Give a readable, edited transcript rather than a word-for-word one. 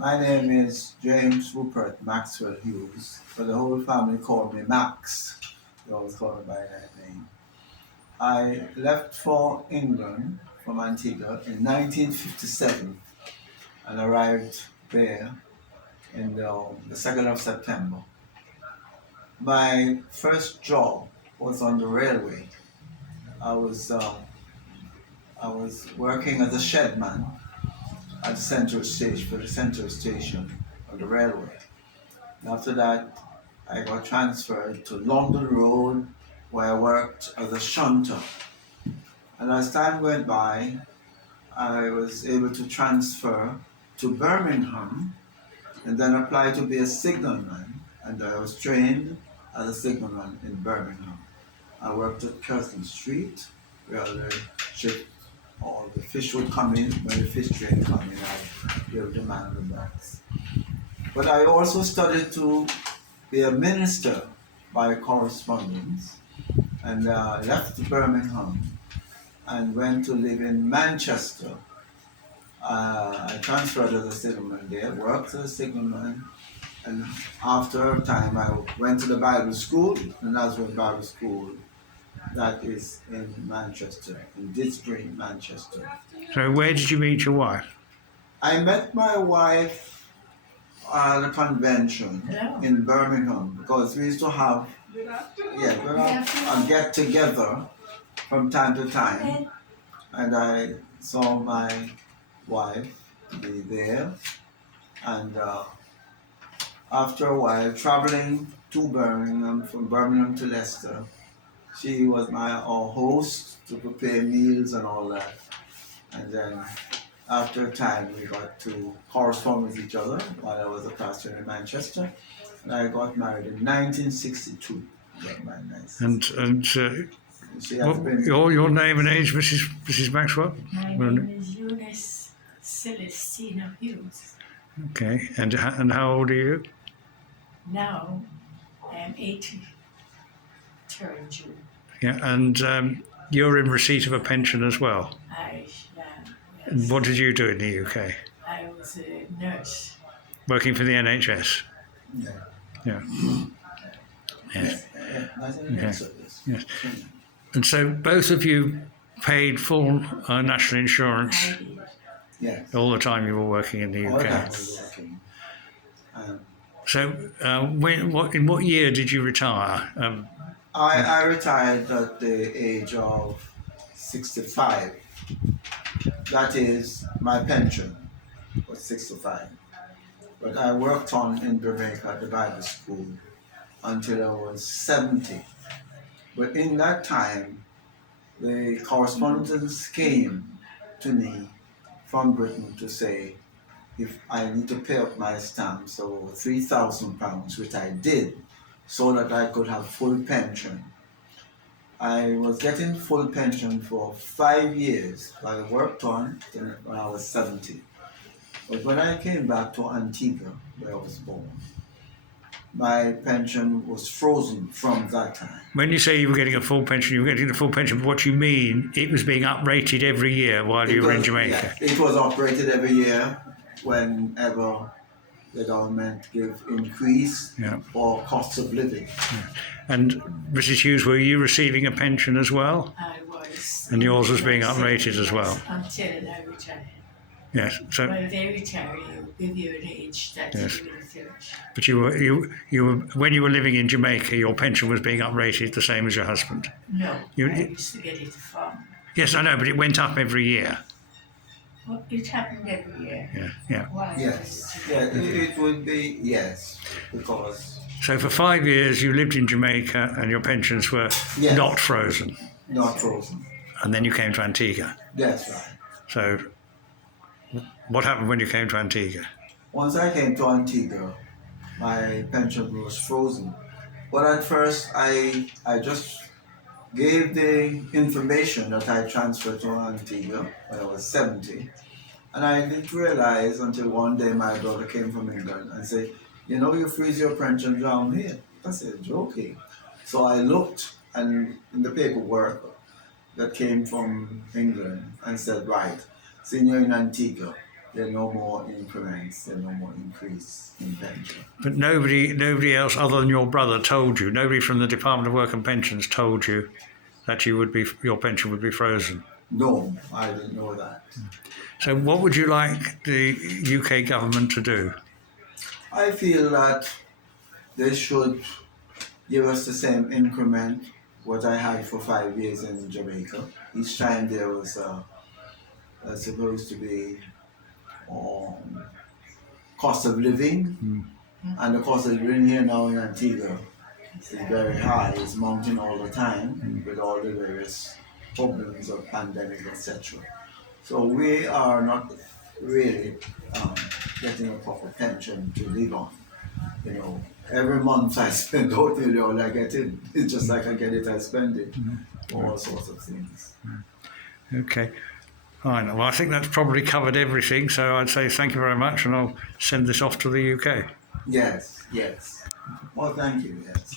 My name is James Rupert Maxwell Hughes, but the whole family called me Max. They always call me by that name. I left for England from Antigua in 1957 and arrived there in the 2nd of September. My first job was on the railway. I was I was working as a shedman at the central station for the central station of the railway. And after that, I got transferred to London Road, where I worked as a shunter. And as time went by, I was able to transfer to Birmingham and then apply to be a signalman. And I was trained as a signalman in Birmingham. I worked at Curzon Street, where the ship, all the fish would come in. When the fish train come in, I would demand the box. But I also studied to be a minister by correspondence, and left Birmingham and went to live in Manchester. I transferred as a signalman there, worked as a signalman, and after a time I went to the Bible school, the Nazareth Bible School, that is in Manchester, in Didsbury, Manchester. So where did you meet your wife? I met my wife at a convention in Birmingham because we used to have a get together from time to time, and I saw my wife be there, and after a while traveling to Birmingham, from Birmingham to Leicester, she was our host to prepare meals and all that, and then after a time we got to correspond with each other while I was a pastor in Manchester, and I got married in 1962. Your name and age, Mrs. Maxwell? My name is Eunice Celestina Hughes. Okay, and how old are you? Now I am 83rd June. Yeah, and you're in receipt of a pension as well. I am. Yes. And what did you do in the UK? I was a nurse. Working for the NHS. Yeah. Yeah. Yes. Yes. Yes. And so both of you paid full national insurance I did. Yes. all the time you were working in the All UK. that was working. So in what year did you retire? I retired at the age of 65. That is, my pension was 65. But I worked on in Jamaica at the Bible school until I was 70. But in that time, the correspondence came to me from Britain to say if I need to pay up my stamps, so £3,000, which I did, so that I could have full pension. I was getting full pension for 5 years. I worked on when I was 70. But when I came back to Antigua, where I was born, my pension was frozen from that time. When you say you were getting a full pension, you were getting a full pension, but what you mean, it was being uprated every year while you were in Jamaica? Yeah, it was uprated every year whenever the government gave increase or cost of living. Yeah. And Mrs. Hughes, were you receiving a pension as well? I was. And yours was being uprated as well? Until I retired. Yes. So. When they retire, you give you an age that you will finish. But you were when you were living in Jamaica, your pension was being uprated the same as your husband. No, I used to get it from. Yes, I know, but it went up every year. Well, it happened every year. Yeah. Why? Yes. Yeah, it would be, yes, because. So for 5 years you lived in Jamaica and your pensions were not frozen. Not frozen. And then you came to Antigua. That's right. So what happened when you came to Antigua? Once I came to Antigua, my pension was frozen. But at first, I just gave the information that I transferred to Antigua when I was 70. And I didn't realize until one day my daughter came from England and said, you freeze your pension down here. I said, joking. So I looked and in the paperwork that came from England and said, right, senior in Antigua, There are no more increments, there are no more increase in pension. But nobody else other than your brother told you. Nobody from the Department of Work and Pensions told you that your pension would be frozen. No, I didn't know that. So, what would you like the UK government to do? I feel that they should give us the same increment what I had for 5 years in Jamaica. Each time there was supposed to be cost of living, and the cost of living here now in Antigua is very high. It's mounting all the time with all the various problems of pandemic, etc. So we are not really getting a proper pension to live on. You know, every month I spend out nearly all I get in. It's just like I get it, I spend it. All sorts of things. Okay. Fine. Well, I think that's probably covered everything. So I'd say thank you very much, and I'll send this off to the UK. Yes, yes. Well, thank you, yes.